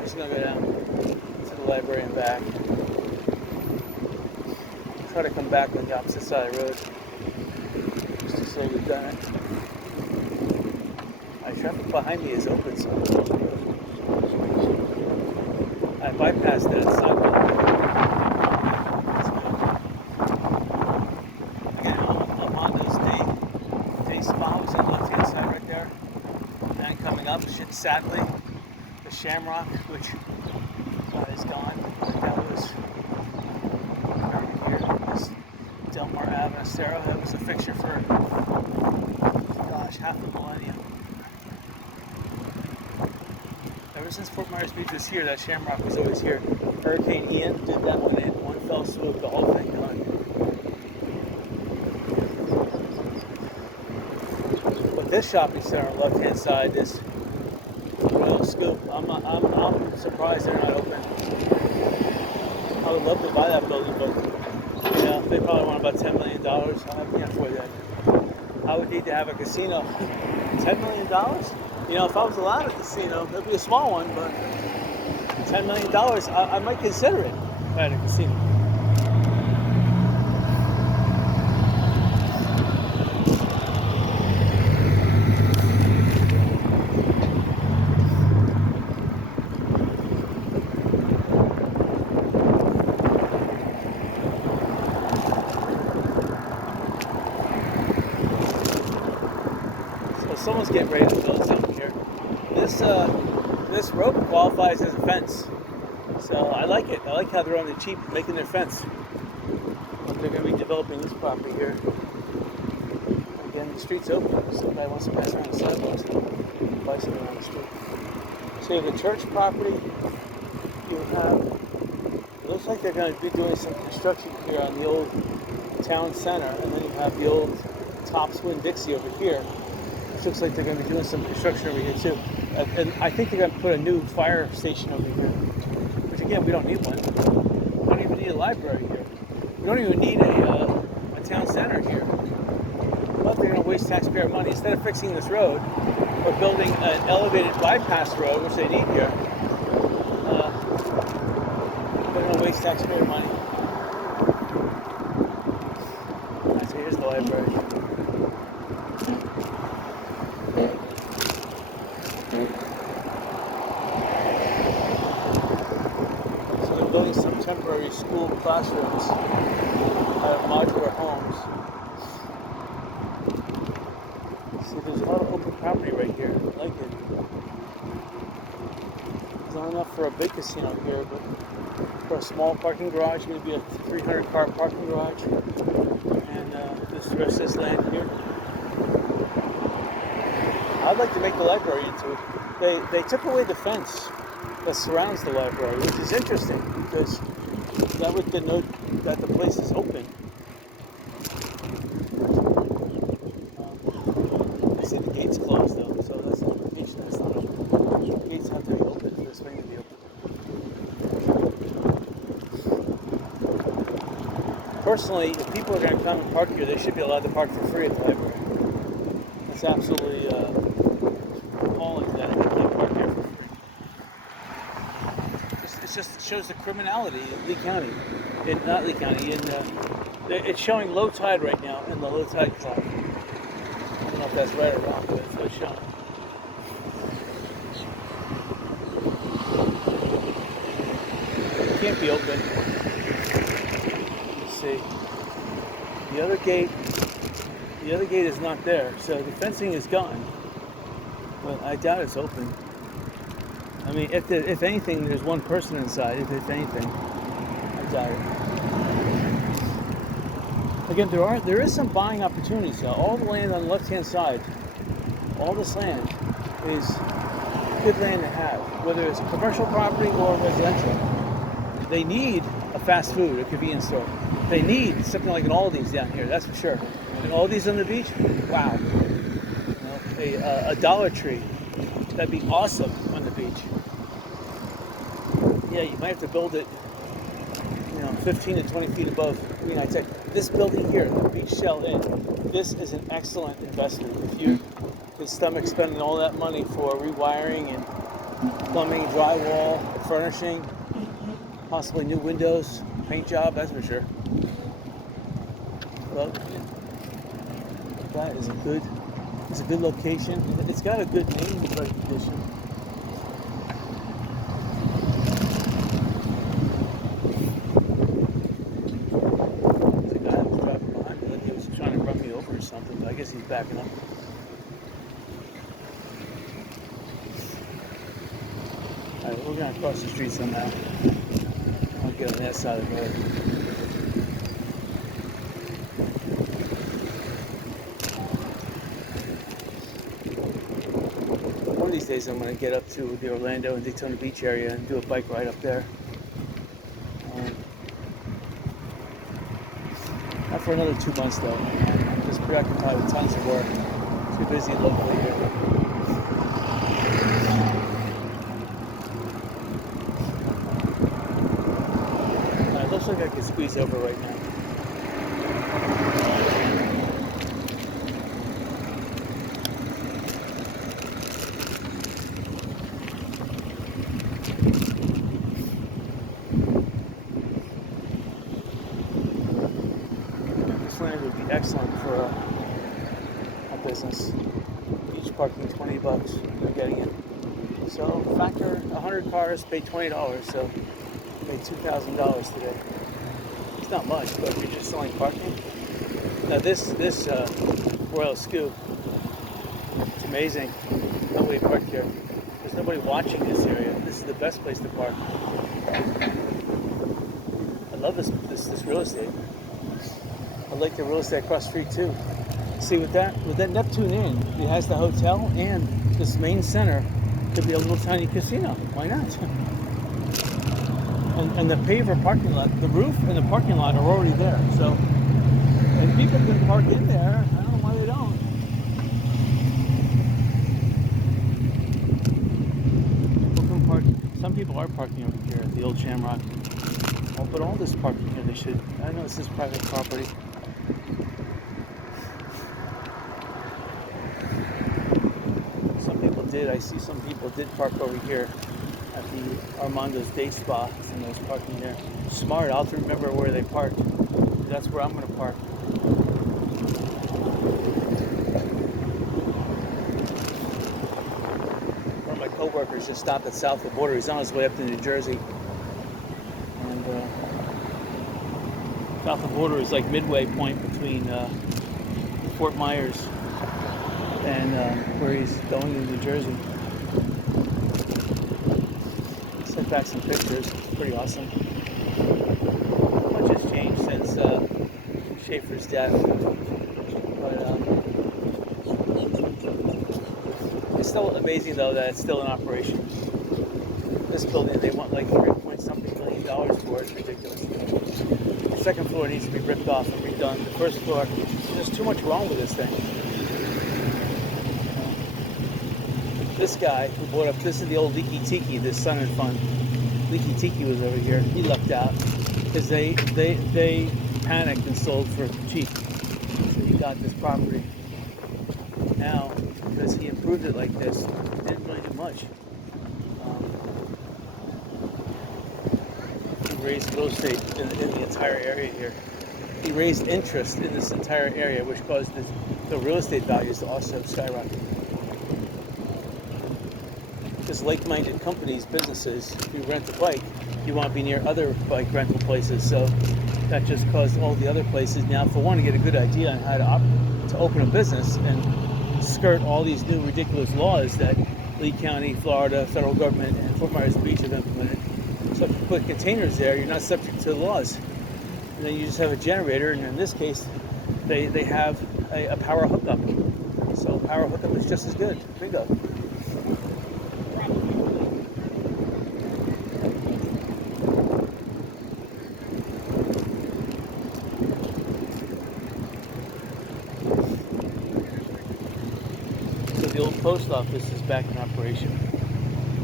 just going to go down to the library and back. Try to come back on the opposite side of the road just to say we've done it. Traffic behind me is open, so I bypassed that sidewalk. Again, I'm on those day spots on the left-hand side right there. And coming up, sadly, the Shamrock, which is gone. That was here. This Del Mar Ave, Sarah. That was a fixture for, gosh, half a millennium. Ever since Fort Myers Beach was here, that Shamrock was always here. Hurricane Ian did that one in one fell swoop, the whole thing gone. But this shopping center on the left-hand side, this Royal Scoop, I'm surprised they're not open. I would love to buy that building, but They probably want about $10 million. I can't afford that. I would need to have a casino. $10 million? You know, if I was allowed a casino, it'd be a small one, but $10 million, I might consider it if I had a casino. So someone's getting ready to build something here. This rope qualifies as a fence. So I like it. I like how they're on the cheap making their fence. They're going to be developing this property here. Again, the street's open. Somebody wants to pass around the sidewalks and bicycle around the street. So you have the church property. You have, it looks like they're going to be doing some construction here on the old town center. And then you have the old Tops Winn-Dixie over here. It looks like they're going to be doing some construction over here too. And I think they're going to put a new fire station over here. Which again, we don't need one. We don't even need a library here. We don't even need a town center here. But they're going to waste taxpayer money. Instead of fixing this road or building an elevated bypass road, which they need here, they're going to waste taxpayer money. So here's the library. So they're building some temporary school classrooms out of modular homes. See, there's a lot of open property right here. I like it. It's not enough for a big casino here, but for a small parking garage, maybe a 300-car parking garage, and this rest of this land here. I'd like to make the library into it. They took away the fence that surrounds the library, which is interesting because that would denote that the place is open. I see the gates closed though, so that's an indication that it's not open. The gates have to be open for this thing to be open. Personally, if people are going to come and park here, they should be allowed to park for free at the library. That's absolutely appalling that they can't park here for free. It just shows the criminality in Lee County. Not Lee County, it's showing low tide right now in the low tide clock. I don't know if that's right or wrong, but it's what it's showing. It can't be open. Let's see. The other gate is not there, so the fencing is gone. But I doubt it's open. I mean, if anything, there's one person inside. If anything, I doubt it. Again, there is some buying opportunities. All the land on the left-hand side, all this land is good land to have, whether it's commercial property or residential. They need a fast food, a convenience store. They need something like an Aldi's down here, that's for sure. And Aldi's on the beach, wow. You know, a Dollar Tree, that'd be awesome on the beach. Yeah, you might have to build it, 15 to 20 feet above. I'd say this building here, the beach shell inn, this is an excellent investment. If you could stomach spending all that money for rewiring and plumbing, drywall, furnishing, possibly new windows, paint job, that's for sure. Well, that is a good location. It's got a good name recognition. There's a guy that was driving behind me like he was trying to run me over or something, but I guess he's backing up. Alright, we're gonna cross the street somehow. I'll get on that side of the road. One of these days I'm going to get up to the Orlando and Daytona Beach area and do a bike ride up there. Not for another 2 months though. I'm just preoccupied with tons of work. Too busy locally here. It looks like I could squeeze over right now. business. Each parking $20, you're getting it. So factor 100 cars, pay $20, so pay $2,000 today. It's not much, but if you're just selling parking. Now this Royal Scoop, it's amazing. Nobody parked here. There's nobody watching this area. This is the best place to park. I love this real estate. I like the real estate across the street too. See, with that Neptune Inn, it has the hotel and this main center could be a little tiny casino. Why not? And the paver parking lot, the roof and the parking lot are already there. So, and people can park in there. I don't know why they don't. People can park. Some people are parking over here at the old Shamrock. Oh, but all this parking here, they should. I know this is private property. I see some people did park over here at the Armando's Day Spa, and there's parking there. Smart, I'll have to remember where they parked. That's where I'm going to park. One of my co-workers just stopped at south of the border. He's on his way up to New Jersey. And south of the border is like midway point between Fort Myers and where he's going to New Jersey. Sent back some pictures. It's pretty awesome. Not much has changed since Schaefer's death, but it's still amazing though that it's still in operation. This building, they want like $3.something million for it. It's ridiculous. The second floor needs to be ripped off and redone. The first floor, there's too much wrong with this thing. This guy who bought up, this is the old Leaky Tiki, this Sun and Fun. Leaky Tiki was over here. He lucked out because they panicked and sold for cheap. So he got this property. Now, because he improved it like this, it didn't really do much. He raised real estate in the entire area here. He raised interest in this entire area, which caused the real estate values to also skyrocket. Because like-minded companies, businesses, if you rent a bike, you want to be near other bike rental places. So that just caused all the other places now, for one, to get a good idea on how to open a business and skirt all these new ridiculous laws that Lee County, Florida, federal government, and Fort Myers Beach have implemented. So if you put containers there, you're not subject to the laws. And then you just have a generator, and in this case, they have a power hookup. So power hookup is just as good. Bingo. The old post office is back in operation.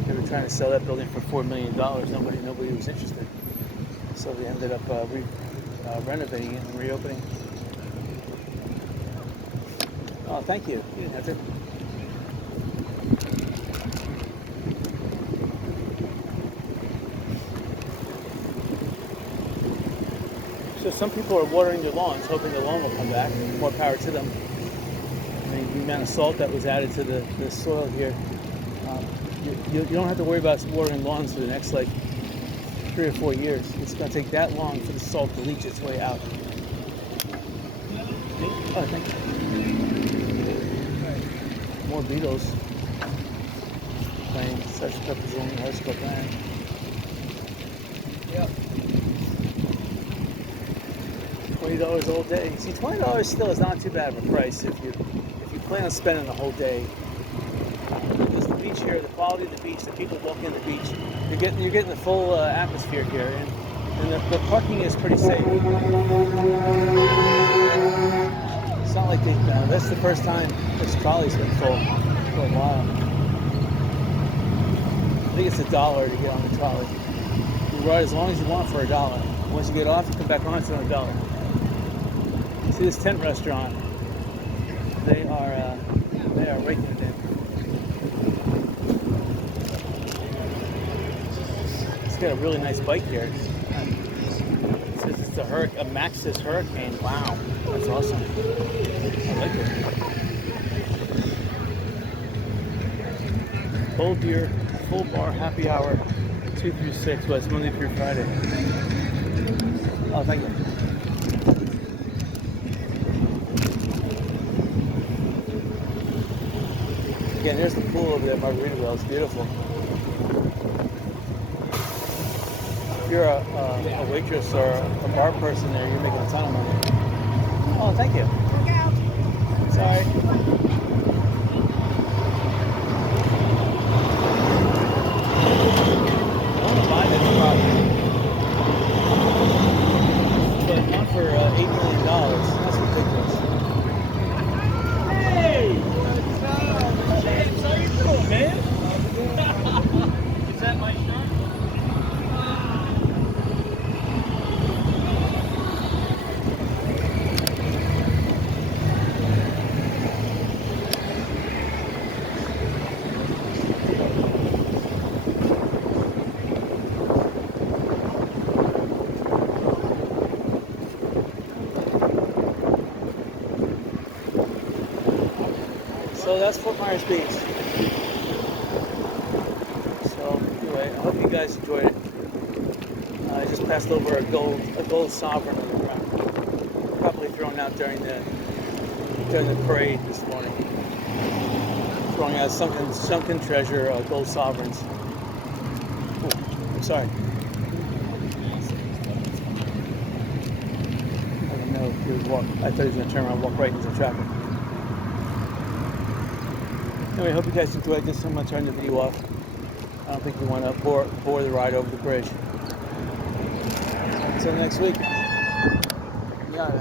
They were trying to sell that building for $4 million. Nobody was interested. So we ended up renovating it and reopening. Oh, thank you. You didn't have to. So some people are watering their lawns, hoping the lawn will come back. More power to them. The amount of salt that was added to the soil here, you don't have to worry about watering lawns for the next like 3 or 4 years. It's going to take that long for the salt to leach its way out. Oh, thank you. More beetles playing such purpose only high school band. Yep. $20 all day. See, $20 still is not too bad of a price if you plan on spending the whole day. Because the beach here, the quality of the beach, the people walking the beach, you're getting the full atmosphere here, and the parking is pretty safe. It's not like that's the first time this trolley's been full for a while. I think it's $1 to get on the trolley. You ride as long as you want for $1. Once you get off, you come back on, it's another $1. See this tent restaurant? They are raking it in. It's got a really nice bike here. It says it's a Maxxis Hurricane. Wow, that's awesome. I like it. Bold Deer Full Bar Happy Hour 2 through 6, but it's Monday through Friday. Oh, thank you. Again, there's the pool over there, Margaritaville. It's beautiful. If you're a waitress or a bar person there, you're making a ton of money. Oh, thank you. Look out. Sorry. I want to buy this property, but not for $8 million. That's ridiculous. Hey! James, how you doing, man? Is that my shirt? So that's Fort Myers Beach. So anyway, I hope you guys enjoyed it. I just passed over a gold sovereign on the ground, probably thrown out during the parade this morning. Throwing out sunken treasure, gold sovereigns. Ooh, I'm sorry. I didn't know if he would walk. I thought he was going to turn around and walk right into traffic. Anyway, I hope you guys enjoyed this. I'm going to turn the video off. I don't think we want to bore the ride over the bridge. Until next week. Yeah.